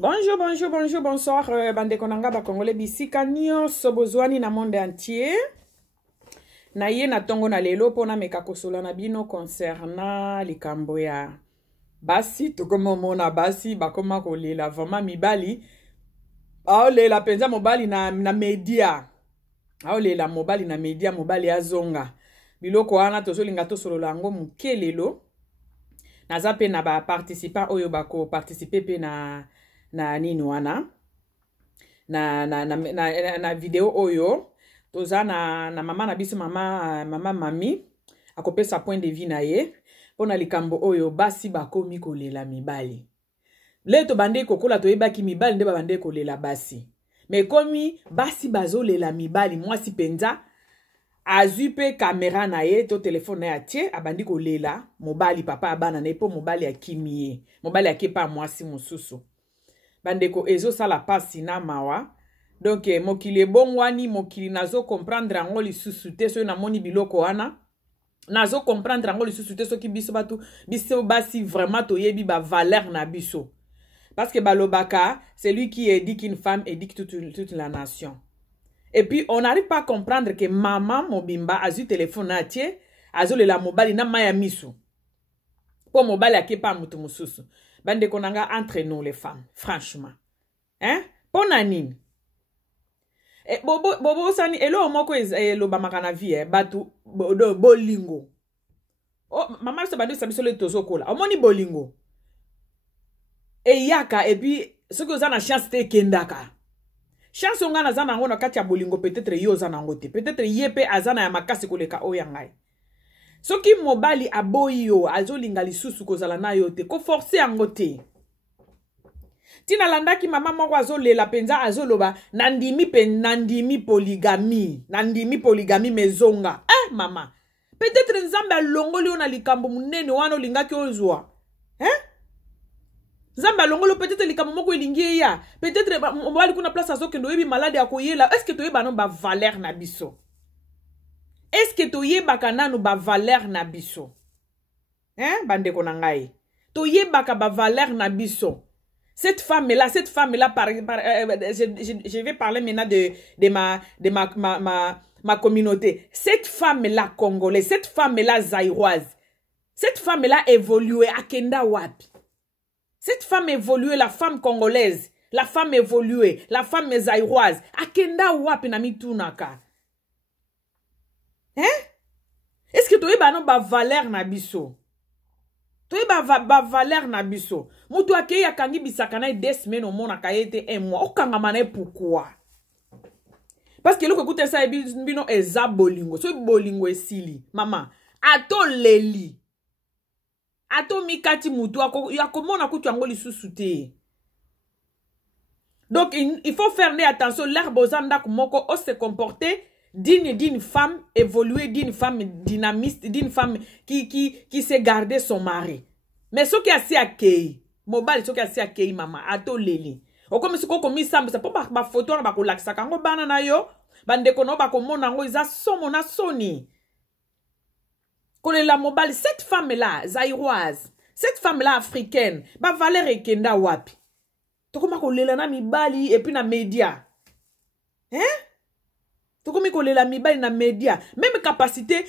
Bonjour, bonjour, bonjour, bonsoir, bande konanga ba Congolais bisika nyonso bozwani na monde entier. Na ye na tongo na lelo pona meka kosola na bino concernant likambo ya basi tokoma mona basi bakoma kolela vraiment mibali. Aolela penza mobali na media. Aolela mobali na media mobali azonga. Biloko wana tozolinga tosolola ngo muke lelo. Naza pe na ba participant oyo bako participer pe na nini wana na video oyo toza na mama na biso mama mami akopesa point de vue na ye pona likambo oyo basi bakomi kolela mibali. Leto bande kokola toyebaki mibali nde bande kolela basi. Mais komi basi bazolela mibali mwasi penza azui pe kamera na ye to telefone na ye atie abandi kolela mobali papa abana na po mobali akimie mobali akepa mwasi mususu. Bandeko ezo sala pasi na mawa. Donc mokili ebongwani mokili nazo comprendre ango lisusu te so na moni biloko wana. Nazo comprendre ango lisusu te so ki biso batu biso basi vraiment toyebi ba valeur na biso. Parce que balobaka, c'est lui qui éduque qu'une femme éduque toute la nation. Et puis on n'arrive pas à comprendre que maman mobimba a eu téléphone à tie, azo le la mobali na maya misu. Pour mobali akepa mutu mususu. Bande konanga entre nous les femmes, franchement. Hein? Ponanine. E bobo sani elo moko lo bamakana vie batu bolingo. Oh mama se bande sabiso le tozo kola. Omoni bolingo. E yaka et puis ce que vous avez la chance te kendaka. Chance on a zana ngona kati ya bolingo peut-être yo zana ngote. Peut-être yepe azana ya makasi koleka oyangai. Soki mobali aboyi yo azolinga lisusu kozala na yo te ko forcer angote. Tina landaki mama moko azolela penza azoloba nandimi polygami mezonga. Mama. Peut-être nzambe alongoli ona likambo munene wana olingaki ozwa. Nzambe alongoli peut-être likambo moko elingi ya. Peut-être mobali kuna place azokendo yebi malade akoyela. Est-ce que toyeba no ba valeur na biso? Est-ce que toyebaka nanu ba valeur na biso? Bande konangai. Toyebaka ba valeur na biso. Cette femme-là, je vais parler maintenant de ma communauté. Cette femme-là congolaise, cette femme-là zaïroise, cette femme-là évoluée à Kenda Wapi. Cette femme évoluée, la femme congolaise, la femme évoluée, la femme zaïroise, à Kenda Wapi na mitunaka. Est-ce que tu as ba valeur na biso? Tu as ba valeur na biso? Mutu akei akangi bisakana 2 semaines au monde akayete 1 mois. Okanga mane pourquoi? Parce que loko koute sa bino eza bolingo. So bolingo esili. Maman, ato leli. Ato mikati mutu akomona kutu yango lisusu te. Donc il faut faire attention l'herbe aux anda kumoko o se comporter d'une femme évoluée, d'une femme dynamiste, d'une femme qui sait garder son mari. Mais ce qui a si accueilli, mobile ce qui a si accueilli maman, ato leli. O comme ce qu'on mis ça, c'est pas ba photo na ba ko lakisa kango bana na yo, bande kono ba ko mona ngo iza somo na soni. Kole la mobile cette femme là, zaïroise, cette femme là africaine, ba valeur ekenda wapi. To koma ko lela na mibali et puis na média. Tokomi kolela mibali na media même capacité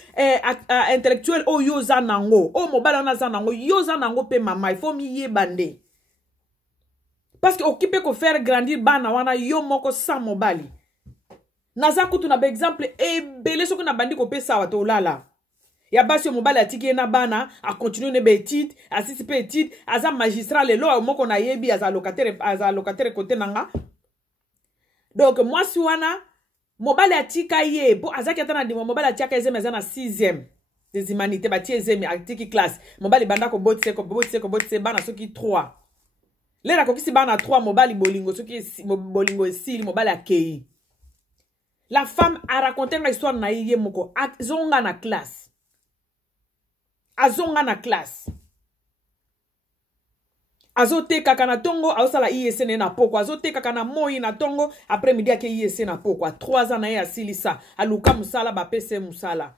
intellectuelle o yo zanango o mobali na zanango yo zanango pe mama il faut mi yebande parce que occupé ko faire grandir bana wana yo moko sa mobali naza kutu na exemple e belé soko na bandi ko pesa wa to lala ya basi mobali atiki na bana a continuer ne betite assiste petite aza magistrat le lo moko na yebi aza locataire côté nanga donc moi si wana mobali atika ye bo azaki atana di mobali atika ezeme za na 6e des humanités bati ezeme atiki classe mobali banda ko botse bana soki 3 lera ko kisi bana 3 mobali bolingo soki bolingo esili mobali akei la femme a raconté une histoire na ye moko azonga na classe azote kaka na tongo azosala ISN na poko azote kaka na moi na tongo après midi ake ISN na poko 3 ans na ye asilisa aluka musala ba pese musala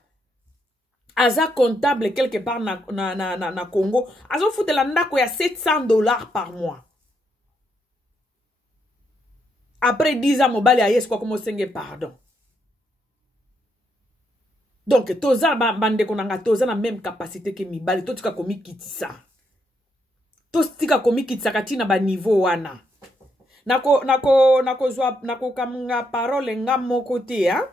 aza comptable quelque part na Congo azofutela ndako ya $700 par mois après 10 ans mobali ayes quoi comme senge pardon. Donc toza bande konanga toza na même capacité que mibali to tika komi kitisa. To tika komi kitisa katina ba niveau wana. Nako kamnga parole nga moko te ya.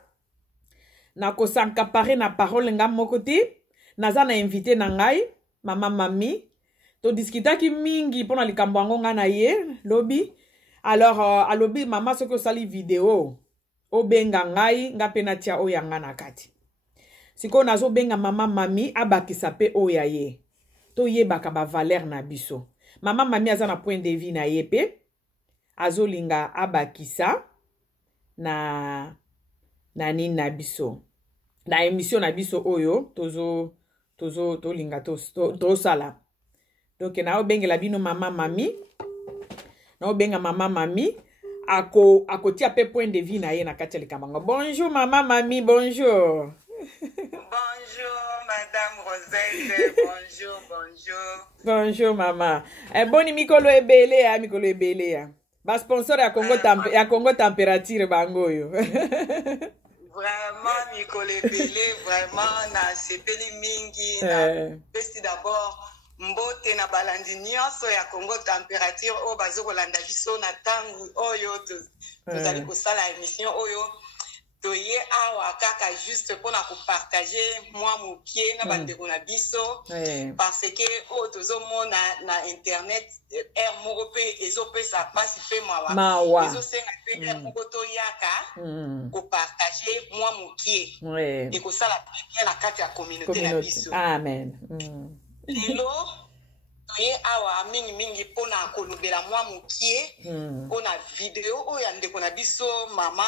Nako sankapare na parole nga moko te. Naza na invité na ngai mama mami. To discutaki mingi pona likambo yango nga na ye lobi. Alors alobi mama soko sali vidéo obenga ngai nga pe na tia oyanga na kati. Siko nazo benga mama mami abakisa pe oya ye. To yebaka ba valeur na biso. Mama mami aza na point de vue na ye pe. Azolinga abakisa na nini na biso. Na émission na biso oyo to linga to sala. Donc na obengela bino mama mami. Na obenga mama mami ako tia pe point de vue na ye na kati ya likambo. Bonjour mama mami, bonjour. Bonjour madame Rosette, bonjour. Bonjour maman. Boni mikolo ebele ya. Ba sponsor ya Congo température bango yo. Vraiment mikolo ebele, vraiment na sepeli mingi na pesi d'abord mbote na balandi nyonso ya Congo température o bazo kolanda biso na tangu oyo tozali kosala émission oyo. Toye awa kaka juste pour na partager moi mokie na bandeko na biso parce que tozo mona na internet moko pe ezopesa pasi pe mawa ezosenga pe moko toyaka ko partager moi mokie et ko sala bien na kati ya communauté na biso. Amen. Lelo toye awa mingi pona kolobela moi mokie pona vidéo oyo ndeko na biso mama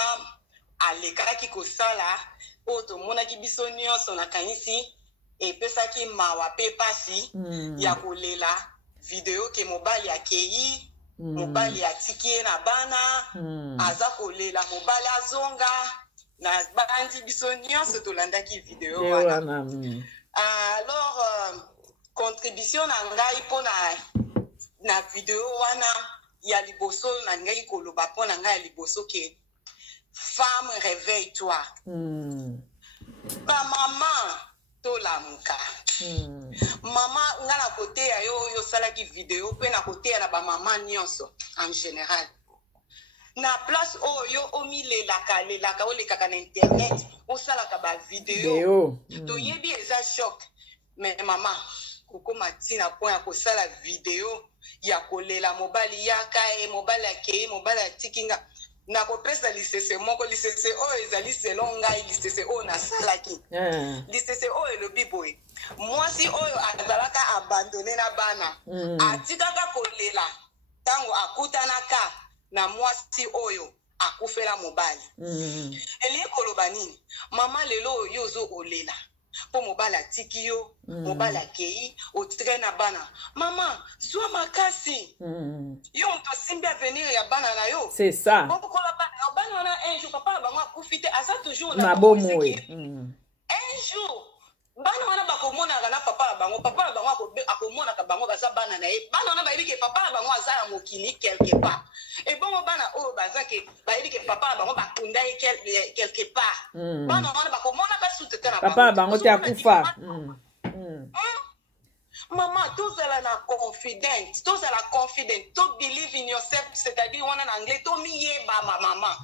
alekaki kosala o to monaki biso nyonso na kanisi epesaki mawa pe pasi ya kolela video ke mobali akei mobali atiki na bana aza kolela mobali azonga na bandi biso nyonso tolandaki video wana. Alors contribution na ngai pona na video wana ya liboso na ngai koloba pona ngai ya liboso ke femme, réveille-toi. Ba maman, to la muka. Maman, nga na kote ya yo salaki video, pe na kote ya na ba maman nyonso, en général. Na place yo omi lelaka o lekaka na internet, o salaka ba video. To yebi eza choc. Mais maman, koko matina point ya kosala video, ya kolela mobali yaka mobali akei, mobali atikinga. Na kopesa lisese moko lisese ezali selon ngai lisese na salaki lisese elobi boye mwasi oyo azalaka abandonné na bana atikaka kolela tango akutanaka na mwasi oyo akufela mobali eli koloba nini mama lelo yo zo olela po mobali atiki yo mobali akei otikaka na bana mama zwa makasi yo to simbi avenir ya bana na yo c'est ça bana wana un jour papa bango akufite asa toujours na bomo un jour bana wana bakomonaka na papa bango akomonaka bango baza bana na ye bana wana bayebi ke papa bango aza ya mokili quelque part et bongo bana oyo baza ke bayebi ke papa bango bakunda ye quelque part bana wana bakomona basutete na papa bango te akufa. Maman, tozala na confident, to believe in yourself, c'est-à-dire on en anglais, to miyeba ma maman,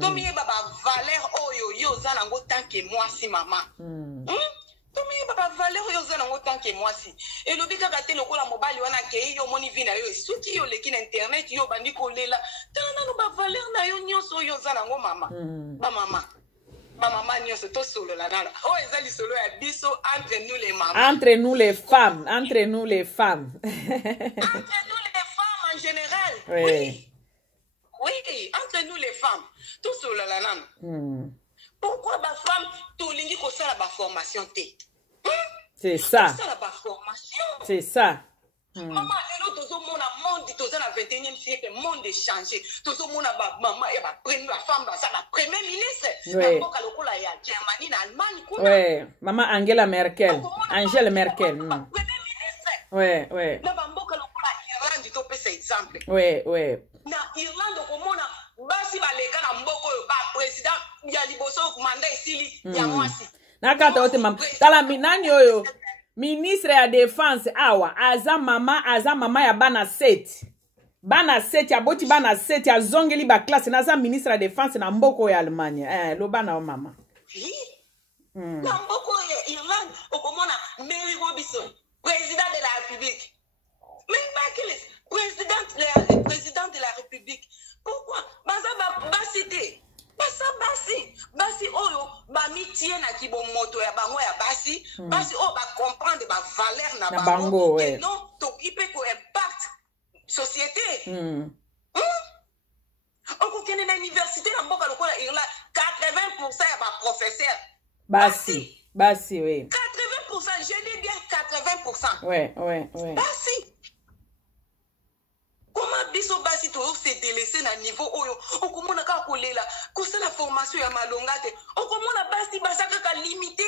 to miyeba ba valeur oyo yo zana ngo tant que moi si maman. To miyeba ba valeur yo zana ngo tant que moi si. Et le bika kate lokola mobali wana ke yo moni vina yo suki yo leki na internet yo bandi kolela, tana no ba valeur na yo nyonso yo zana ngo mama. Ba mama. Ma maman nyonso to solo la nana. Oh ezali solo ya biso entre nous les mamans. Entre nous les femmes. Entre nous les femmes en général. Oui. Entre nous les femmes. Tout solo la nana. Pourquoi ba femme to lingi ko sala ba formation te? C'est ça. C'est ça. Maman, lelo tozo mona monde tozo na 21e siècle, monde est changé. Tozo mona ba maman et ba première femme ça la première ministre. Na boka lokola ya Germany na Allemagne kuna. Ouais, maman Angela Merkel. Angela Merkel. Premier ministre. Ouais. Na ba boka lokola Irlande to pesa exemple. Ouais. Na Irlande ko mona basi baleka na mboko yo ba président ya liboso manda esili ya mwasi nakata ote mama tala nani oyo ministre ya défense awa aza mama ya bana 7 ya boti bana 7 ya zongeli ba classe naza ministre ya défense na mboko ya Allemagne lo bana o mama na mboko ya Irlande okomona Mary Robinson président de la République mais Bakeles président de la République pourquoi basi oyo bamitie na kibomoto ya bango ya basi oyo comprendre ba valeur na bango et non t'occuper ko impact société okokende na université na mboka lokola Irlande 80% ya ba professeur basi oui 80% je dis bien 80% ouais basi comment biso basi to se délaisser na niveau oyo okomona ka kolela ko la formation ya malongate okomona basi basaka ka limité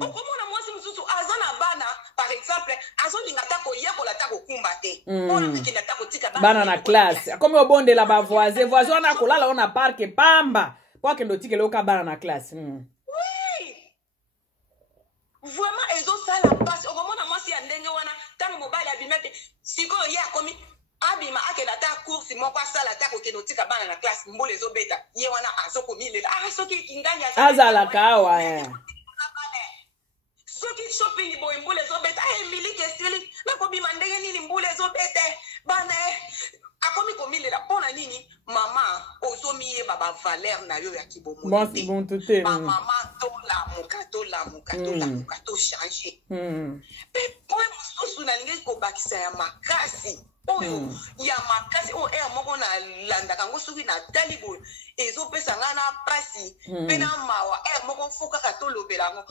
okomona mwasi mususu azana bana par exemple azolinga ta ko yekola ta ko kumba te ona mikina ta ko tika bana na classe comme obondela ba voisin na kolala ona parke pamba kwa kendo tikele oka bana na classe oui vraiment ezo sala passe okomona mwasi ya ndenge wana tango mobali abimete siko ya komi abima akenda ta course moko asala ta kokendo tika bana na classe mbole ezobeta ye wana azokomilela soki kinganya azala kawa soki shopping boy mbole ezobeta miliki esili nakobima ndenge nini mbole ezobete bana akomi komilela pona nini mama ozomiye baba valeur na yo ya kibomo mama tolamuka to changer pe point mususu na lingi kobakisa ya makasi oyo ya makasi oyo moko na landa kango soki na tali boy ezopesa nga na pasi pe na mawa moko foka ka tolobela ngo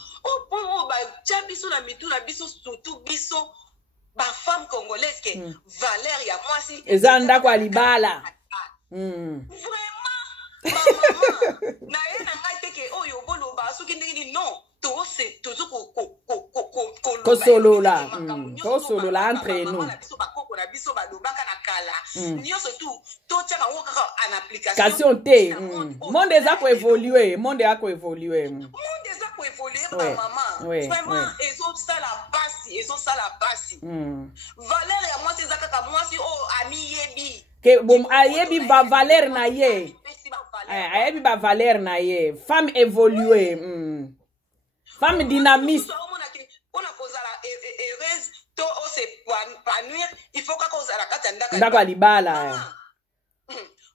o ba chabiso na mitu na biso surtout biso ba femme congolaise que valeur ya mwasi ezanda kwa libala vraiment mama na yena ngai ke oyo boloba soki ndenge non to se tozo ko solola entre nous biso bakoko na biso balobaka na kala nyonso tu to tshaka ngo kaka en application te monde eza ko évoluer monde eza ko évoluer mama vraiment ezo sala pasi valeur ya mwasi eza kaka mwasi o ami yebi ke bom ayebi ba valeur na ye ayebi ba valeur na ye femme évoluer femme dynamiste on a causé la heureuse to o se épanouir il faut que ozala kata ndaka libala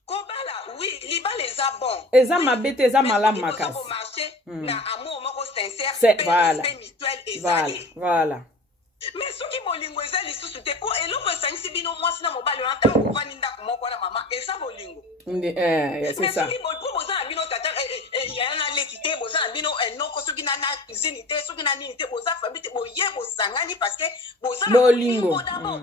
kobala oui libala eza bon eza mabete eza malamu makasi na amour moko sincère voilà mais soki bolingo eza lisusu te po eloko esangisi bino mwasi na mobali wana ntango kovandi ndako moko na mama eza bolingo c'est ça po boza na bino tata ya na leki te boza na bino enoko soki na cuisine te soki na nini te boza fabi te boye bosangani parce que boza na bolingo d'abord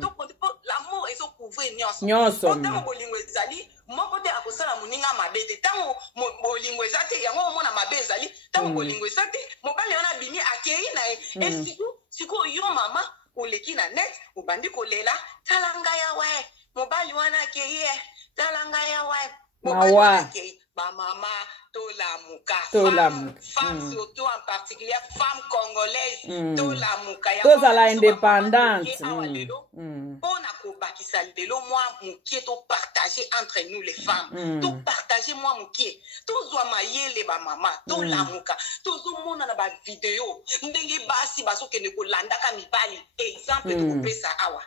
l'amour ezocouvrir nyonso ntango bolingo ezali moko te akosala moninga mabe te ntango bolingo eza te yango omona mabe ezali ntango bolingo eza te mobali wana abimi akei na ye siko yo mama oleki na net obandi kolela tala ngai awa mobali wana akei tala ya wa mawa ba mama tolamuka femme surtout en particulier femme congolaise tolamuka ya tozala indépendante pona kobakisa lelo mwa mukie to partager entre nous les femmes to partager mwa mukie tozwa mayele ba mama tolamuka tozomona na ba video ndenge basi bazokende kolandaka mibali exemple tokopesa awa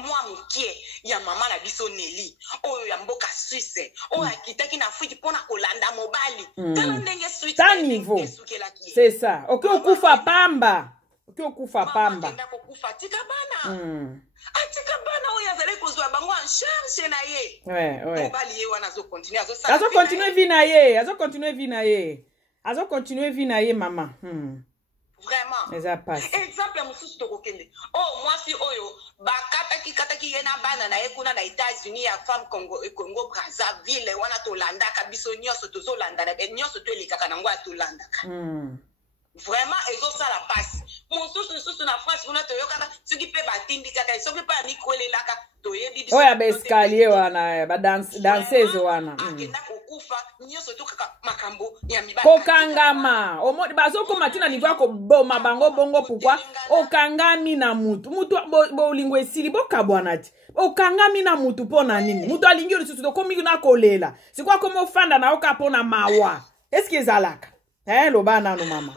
mwa mukie ya mama na biso Nelly oyo ya mboka Suisse oyo akitaki na Afrique pona kolanda mobali tala ndenge Suisse ta niveau c'est ça okufa pamba kenda kokufa tika bana oyo azali kozwa bango en charge na ye mobali ye wana azocontinue vi na ye mama vraiment exemple mususu tokokende mwasi oyo bakataki ye na bana na ye kuna na États-Unis ya femme Congo Brazzaville wana tolandaka biso nyonso tozolandana nyonso toelekaka nango atolandaka vraiment ezosala pasi mosusu na France kuna toyokaka soki mpe batindi kaka soki mpe amikolelaka oya ba escalier wana ba danseuse wana kokangama omodi bazokoma tina niveau ko boma bango bongo pourquoi okangami na mutu bolingo esili bokabwana ti okangami na mutu pona nini mutu alingi lisusu to komi na kolela sikwa komo fanda na oka pona mawa est-ce que ezalaka loba nanu mama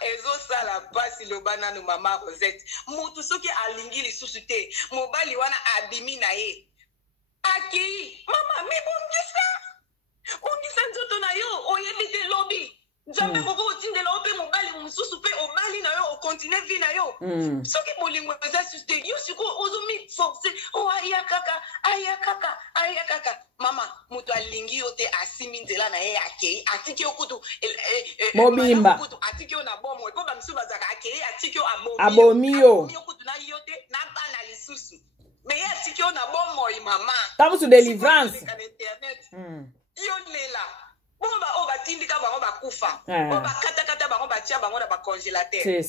ezosala pasi loba nanu mama Rosette mutu soki alingi lisusu te mobali wana abimi na ye akei mama ongisa nzoto na yo oyebi te lobi nzambe koko otindela ope mobali mosusu pe obali na yo okontinue vi na yo soki bolingo eza susu te yo siko ozomi force aya kaka mama mutu alingi yo te asimi nzela na ye akei atiki yo kutu mobimba atiki yo na bomo po bamisu bazaka akei atiki yo abomi yo kutu na yo te na bana lisusu mais ye atiki yo na bomoi mama tamusu délivrance yo lela bomba o batindika bango bakufa o bakatakata bango batia bango na bacongélateur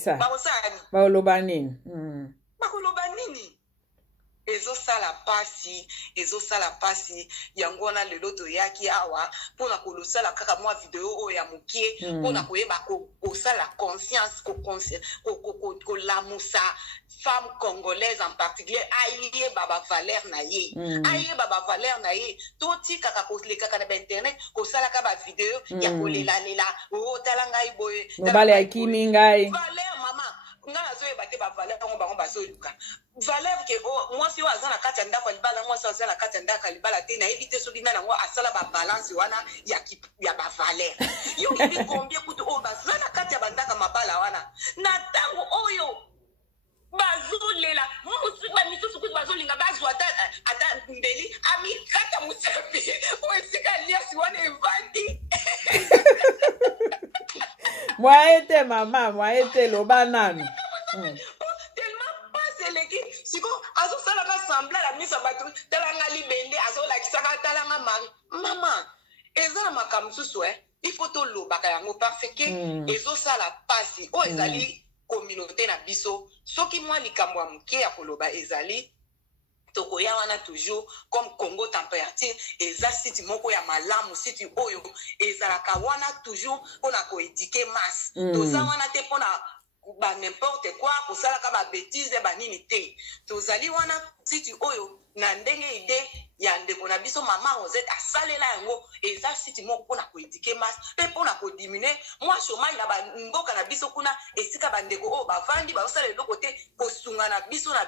bakoloba nini ezosala pasi yango wana lelo toyaki awa mpona kolosala kaka mwa video oyo ya mokie mpona koyeba kosala conscience kolamusa femme congolaise en particulier ayeba bavaleur na ye totikaka kolekaka na bainternet kosalaka bavideo ya kolelalela otala ngai boye mobali akimi ngai valeur mama nga nazoyeba te bavaleur yango bango bazoluka valeur ke mwasi oyo aza na kati ya ndako ya libala mwasi aza na kati ya ndako ya libala te nayebi te soki nani yango asala babalance wana ya bavaleur yo yebi kombie kutu oyo baza na kati ya bandaka mabala wana na ntango oyo bazolela bamisusu kutu bazolinga bazwa ata mbeli amikata mosapi oyo esika liasi wana evandi mwaye te mama mwaye te loba nanu siko azosalaka sembla la misa bato talanga libende azolakisaka talanga mari mama eza na makambo mosusu il faut tolobaka yango parce que ezosala pasi oyo ezali communauté na biso soki mwa likambo ya moke ya koloba ezali tokoya wana toujours comme Congo Température eza site moko ya malamu site oyo ezalaka wana toujours mpona koédike masse toza wana te mpona ba n'importe quoi kosalaka ba bêtise ba nini te tozali wana site oyo na ndenge ide ya ndeko na biso mama Rosette asalela yango eza site moko mpona koédike masse pe mpona kodimine mwa chômage na bamboka na biso kuna esika bandeko oyo bavandi bazosala eloko te kosunga na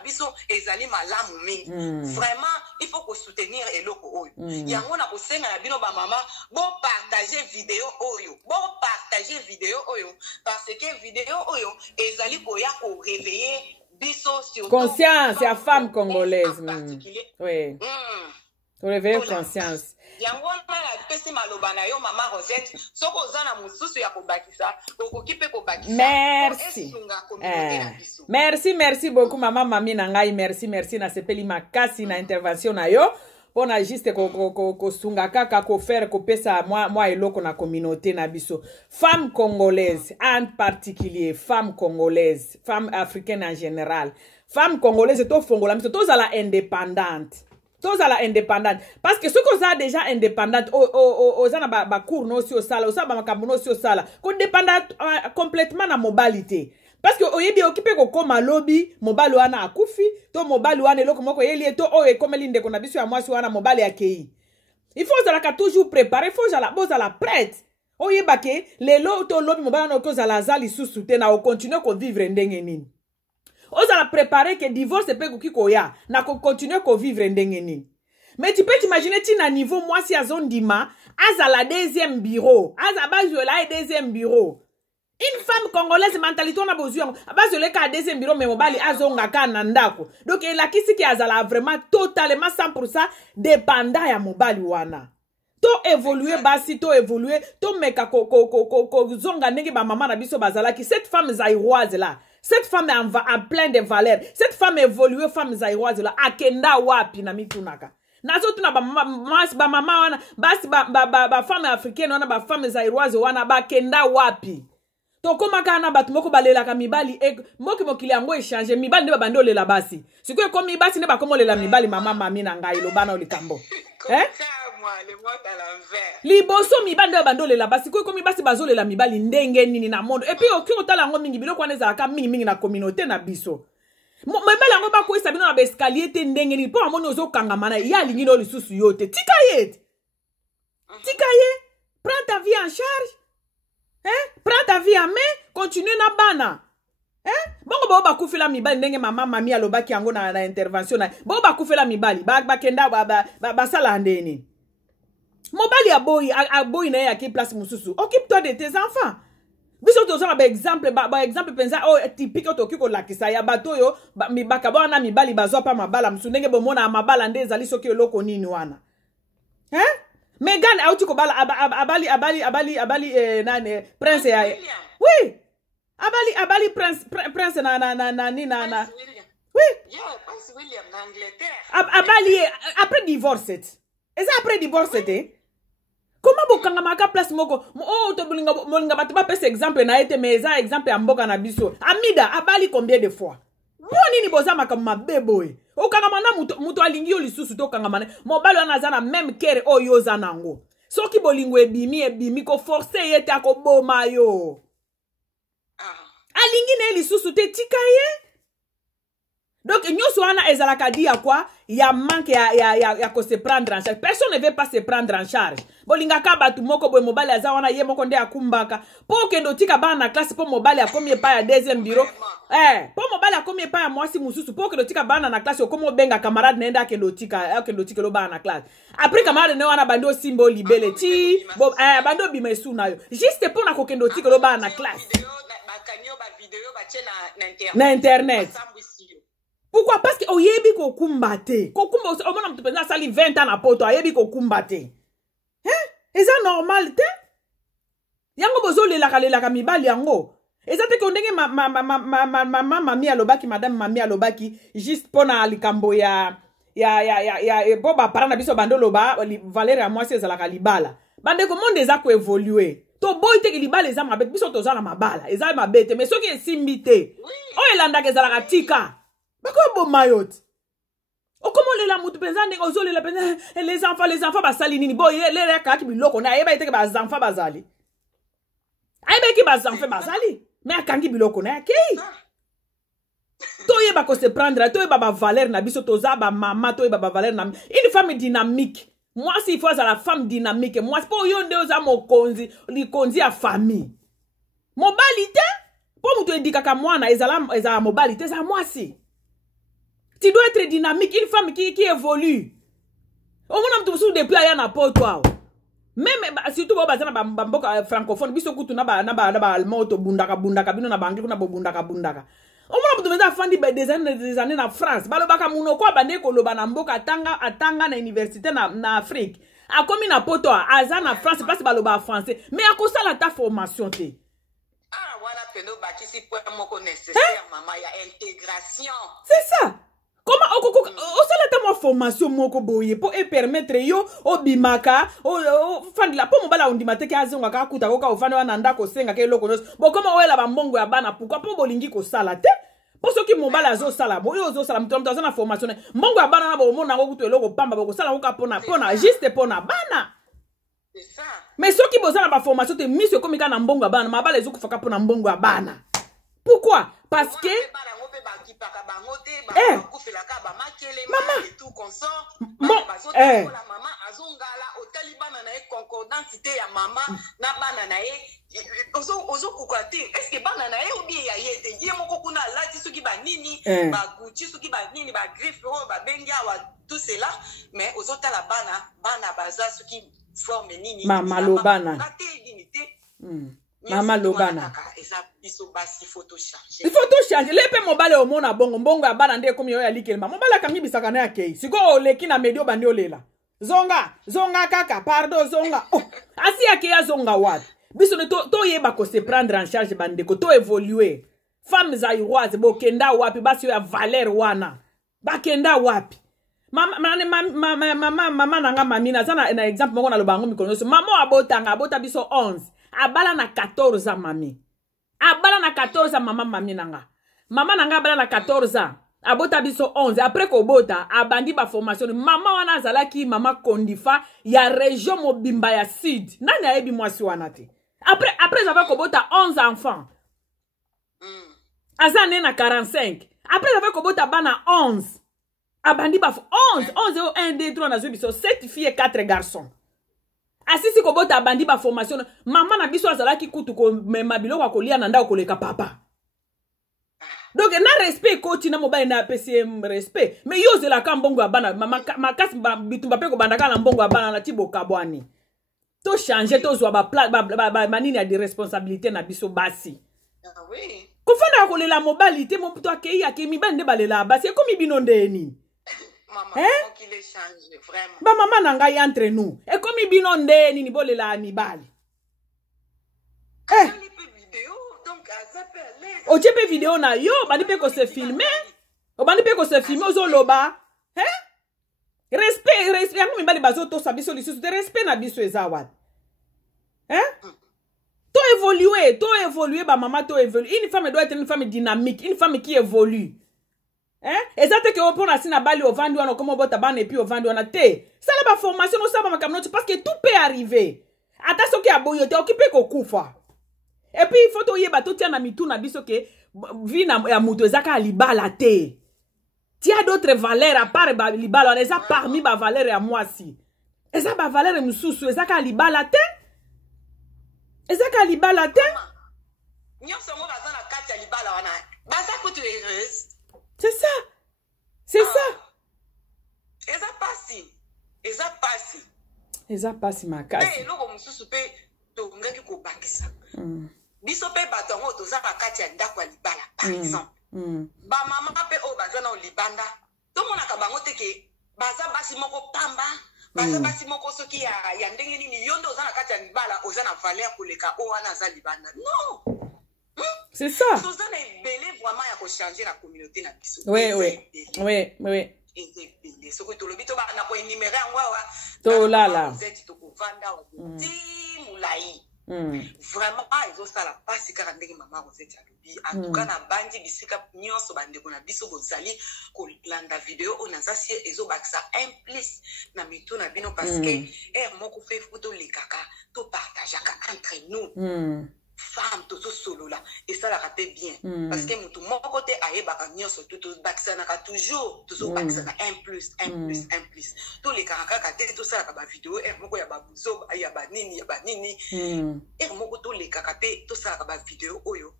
biso ezali malamu mingi vraiment il faut kosoutenir eloko oyo yango na kosenga na bino bamama bopartage video oyo parce que video oyo ezali koya koréveiller conscience ya femme congolaise oui réveiller conscience yango na pesi maloba na yo mama Rosette soko zana mususu ya kobakisa okoki pe kobakisa merci beaucoup mama mami na ngai merci na sepeli makasi na intervention na yo pona juste kosunga kaka faire kopesa moi eloko na communauté na biso femme congolaise en particulier femme congolaise femme africaine en général femme congolaise to fongola miso to zala indépendante parce que ce qu'on a déjà indépendante ozana ba cours no si osala osaba makambo no si osala ko dépendante complètement na mobilité parce que oyebi okipe ko koma lobi mobali wana akufi to mobali wana eloko moko yeli to oyo ekomeli ndeko na biso ya mwasi wana mobali akei il faut zala toujours préparer il faut zala bozala prête oyeba ke lelo to lobi mobali wana ko zala zali susu te na o continuer ko vivre ndenge nini ozala préparer que divorce pe ko kikoya na ko continuer ko vivre ndenge nini mais tu peux t'imaginer tina niveau mwasi azondima azala deuxième bureau azaba jola deuxième bureau. Une femme congolaise mentalité on a besoin bazole ka deuxième bureau mais mobali azonga ka nandako donc la kisi ki azala vraiment totalement 100% dépendant ya mobali wana to évoluer basi to évoluer to meka ko zonga ndenge ba mama na biso bazala ki cette femme zaïroise là cette femme a plein de valeurs cette femme évoluer femme zaïroise là akenda wapi na mitunaka nazo tuna ba mama wana basi ba femme africaine wana ba femme zaïroise wana ba kenda wapi To koma kana batu moko balela ka mibali moki mokili yango échanger mibali ne babando lela basi. Siko komi basi ne bakomo lela mibali mama mami na ngai lobana olikambo. Liboso mibali ne babando lela basi ko komi basi bazolela mibali ndenge nini na mondo. Et puis okiko tala ngo mingi biloko wana ezalaka mingi na communauté na biso. Mibali yango bakoisa bino na ba escalier te ndenge nini po amoni ozokangama na ya lingi no lisusu yote. Tika ye. Prends ta vie en charge. Prends ta vie en main, continue na bana. Bongo bo bakufela mibali ndenge mama mami alobaki yango na intervention na. Bo bakufela mibali bakenda basala ndeni. Mobali aboyi na yaki place mususu. Occupe-toi de tes enfants. Biso tozana ba exemple penza typique to kiko lakisa ya bato yo mibaka bana mibali bazwa pa mabala musu ndenge bomona mabala nde ezali soki eloko nini wana. Megan auti ko bala abali nane prince ya. Oui. Abali prince na nina. Oui. Yeah, Prince William en Angleterre. Abali après divorce. Est-ce après divorce te? Comment bokanga maka place moko to bolinga batu ba pese exemple na ete mais ça exemple ya mboka na biso. Amida abali combien de fois? Moni ni boza makama beboy. Okangamana muto alingi yo lisusu to kangamana. Mobali wana za na même kere oyo za nango. Soki bolingo ebimi ko forcer yete akoboma yo. Alingi ne lisusu te tika ye. Donc nyoso wana ezalaka dia quoi? Ya manque ya ko se prendre en charge. Personne ne veut pas se prendre en charge. Bolinga ka batu moko boy mobali aza wana ye moko nde akumbaka. Po kendo tika bana classe po mobali akomi pa ya deuxième bureau. Po mobali akomi pa ya mwasi mususu po kendo tika bana na classe okomo benga camarade nenda kendo tika lo bana na classe. Après camarade ne wana bando simbo libele ti bando bimesu na yo. Juste po na ko kendo tika lo bana na classe. Na internet. Pourquoi? Parce que oyebi ko kumbate. Ko kumba omona mtu penza sali 20 ans na poto oyebi ko kumbate. Eza normal te? Yango bozo lelaka mibali yango. Eza te ko ndenge mami alobaki madame mami alobaki juste pona likambo ya boba parana biso bandolo ba Valérie à moi c'est ezalaka libala. Bande ko monde eza ko évoluer. To boy te libala eza mabete biso to zala mabala. Eza mabete mais soki esimbite. O elanda ke ezalaka tika. Bako bo mayot. O comment les la mutu penza ndenge ozole la penza les enfants basali nini boy les kaki biloko na yeba iteke ba enfants bazali. Ayeba ki ba enfants bazali. Mais akangi biloko na kei. To yeba ko se prendre, to yeba ba valeur na biso to za ba mama to yeba ba valeur na une femme dynamique. Moi si il faut la femme dynamique, moi pour yo nde oza mo konzi, li konzi a famille. Mobilité pour mutu edikaka mwana ezala mobilité za moi si. Tu dois être dynamique, une femme qui évolue. Au moins, tu me depuis à na toi. Même surtout bazana bamboka francophone, biso kutu na ba allemand to bundaka bino na bangi kuna bundaka. Au moins, tu me da fandi des années na France. Balobaka muno kwa bande ko loba na mboka atanga na université na Afrique. A komi na poto aza na France parce baloba français. Mais a ko sala ta formation te. Voilà peno bakisi point moko nécessaire maman ya intégration. C'est ça. Comment on formation moko boye pour permettre yo obimaka fandila po mobala ondimate ke azonga ka kuta ko ofanda wana ndako senga ke loko nyos bo comment oela ba mbongo ya bana pourquoi po bolingi ko sala te po soki mobala zo sala boyo zo sala mtu na formation mbongo ya bana na bo mona ngo kutu eloko pamba bo sala ko pona juste pona bana. C'est ça. Mais soki bozana ba formation te miso komika na mbongo ya bana mabala ezo kufaka pona mbongo ya bana. Pourquoi? Parce que est-ce que bana na ye ou bien ya yete ye moko kuna lati suki ba nini ba gucci suki ba nini ba griffe ba bengia wa tout cela mais ozota la bana baza suki forme nini mama lo bana Mama lobana. Il faut tout changer. Il faut tout changer. Lepe mobile o mona bongo ya bana nde komi yo ya likelma. Mobile kangi bisaka na yakei. Siko oleki na medio bandi olela. Zonga kaka, pardon zonga. Oh, asi yake ya zonga wapi? Biso ne to yeba ko se prendre en charge bande ko to évoluer. Femmes za iroise bo kenda wapi basi yo ya Valère wana. Ba kenda wapi? Mama nanga mamina sana na exemple moko na lobango mikono so. Mama abota biso 11. Abala na 14 ans mami. abala na 14 ans mama mami nanga mama nanga abala na 14 ans abota biso 11 après kobota abandi ba formation mama wana azalaki mama kondifa ya région mobimba ya sud nani ayebi mwasi wana te après j'avais kobota 11 enfants aza né na 45 après j'avais kobota bana 11 abandi ba 11 1 2 3 na biso 7 filles et 4 garçons asisi kobota abandi ba formation mama na biso azalaki kutu ko mema biloko kolia na ndako koleka papa. Donc na respect coach na mobile na PCM respect mais yo zela ka mbongo abana makasi bitumba pe ko bandaka na mbongo abana na tibo kabwani to changer to zwa ba manini ya de responsabilité na biso basi. Ah oui. Kofanda kolela mobile te mo puto akei akemi bande balela basi e komi binonde ni. Maman, faut qu'il échange vraiment. Ba maman na ngai entre nous. E komi binonde ni bolela ni bali. Oche pe vidéo na yo, bandi pe ko se filmer. O bandi pe ko se filmer ozo loba. Respect, yango mibali bazo to sabiso lisusu de respect na biso ezawat. To évoluer ba maman to évoluer. Une femme doit être une femme dynamique, une femme qui évolue. Exacte que on a sina bali au vendu on comme bota ban et puis au vendu on a te. Ça la ba formation on saba makamnote parce que tout peut arriver. Ata soki aboyote occupé ko kufa. Et puis il faut to yeba to tia na mitu na biso ke vi na ya muto ezaka libala te. Tia d'autres valeurs à part ba libala on les a parmi ba valeurs ya moi si. Eza ba valeur mususu ezaka libala te. Ezaka libala te. Nyonso mo bazana kati ya libala wana. Baza kutu heureuse. C'est ça. C'est ça. Eza pasi. Eza pasi. Eza pasi makasi. Pe loko mususu pe to ngaki ko bakisa. Biso pe batongo to za kati ya ndako ya libala par exemple. Ba mama pe o bazana o libanda. To mona ka bango te ke baza basi moko pamba. Baza basi moko soki ya ndenge nini yondo za kati ya libala ozana valeur koleka o wana za libanda. Non. C'est ça. Suzanne est belé vraiment ya ko changer la communauté na biso. Oui. Et ce que to lobito ba na ko énumérer ngwa to lala. Zeti to ko vanda wa ti mulai. Vraiment ils ont ça la passe car ndenge mama Rosette alobi en tout cas na bandi bisika nyonso bande ko na biso bozali ko landa vidéo onaza si ezo bakisa implice na mito na bino parce que moko fait photo les kaka to partageaka entre nous. Femme tout solo là et ça la rappelle bien parce que mutu mon côté aye baka nyonso tout bakisana ka toujours tout bakisana un plus tous les karaka ka tout ça ka vidéo moko ya babuzo ya banini moko tous les kakape tout ça ka vidéo oyo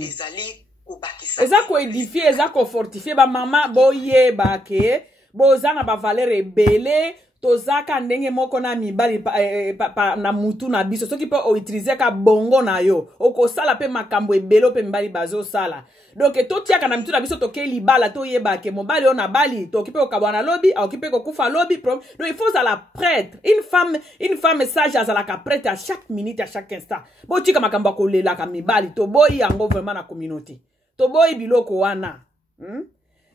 ezali ko bakisa eza ko édifier eza ko fortifier ba mama boye bake bozana ba valeur ebele tozaka ndenge moko na mibali na mutu na biso soki pe o utiliser ka bongo na yo okosala pe makambo ebelo pe mibali bazo sala donc to tiaka na mutu na biso toke libala to yeba ke mobali ona bali to okipe okabwana lobi okipe kokufa lobi donc il faut à la prêtre une femme sage azala ka prêtre à chaque minute à chaque instant bo tika makambo kolela ka mibali to boyi yango vraiment na communauté to boyi biloko wana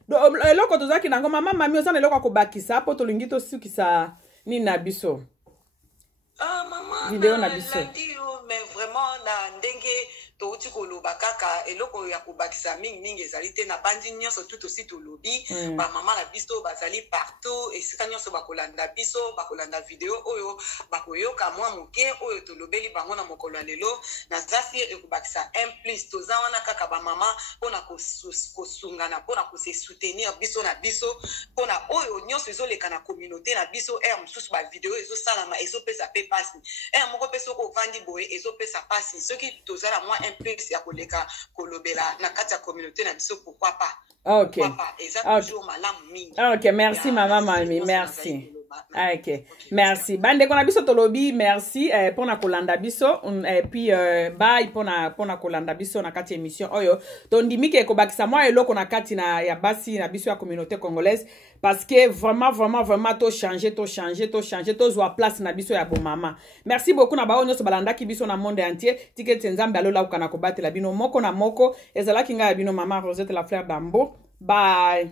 donc eloko tozaki nango mama mami ozana eloko akobakisa po tolingi tosukisa nini na biso maman video na biso mais vraiment na ndenge touti koloba kaka eloko ya kobakisa mingi ezali te na bandi nyonso tout aussi tolobi ba mama na biso bazali partout esika nyonso bakolanda biso bakolanda video oyo bakoyoka mwa moke oyo tolobeli bango na mokolo lelo na zasi ekobakisa implice toza wana kaka ba mama pona kosungana pona kose soutenir biso na biso pona oyo nyonso ezoleka na communauté na biso mususu ba video ezosalama ezopesa pe pasi moko pe soko vandi boye ezopesa pasi soki tozala mwa implice ya koleka kolobela na kati ya communauté na biso pourquoi pas. OK. OK, merci maman mami, merci. OK. Merci. Bande kona biso tolobi, merci pona kolanda biso et puis bye pona kolanda biso na kati émission oyo. Tondimike ko bakisa moi eloko na kati na ya basi na biso ya communauté congolaise parce que vraiment to changer to zwa place na biso ya bo mama. Merci beaucoup na ba onyo so balanda ki biso na monde entier. Ticket nzambe alola ukana ko batela bino moko na moko ezala kinga ya bino mama Rosette la fleur d'ambo. Bye.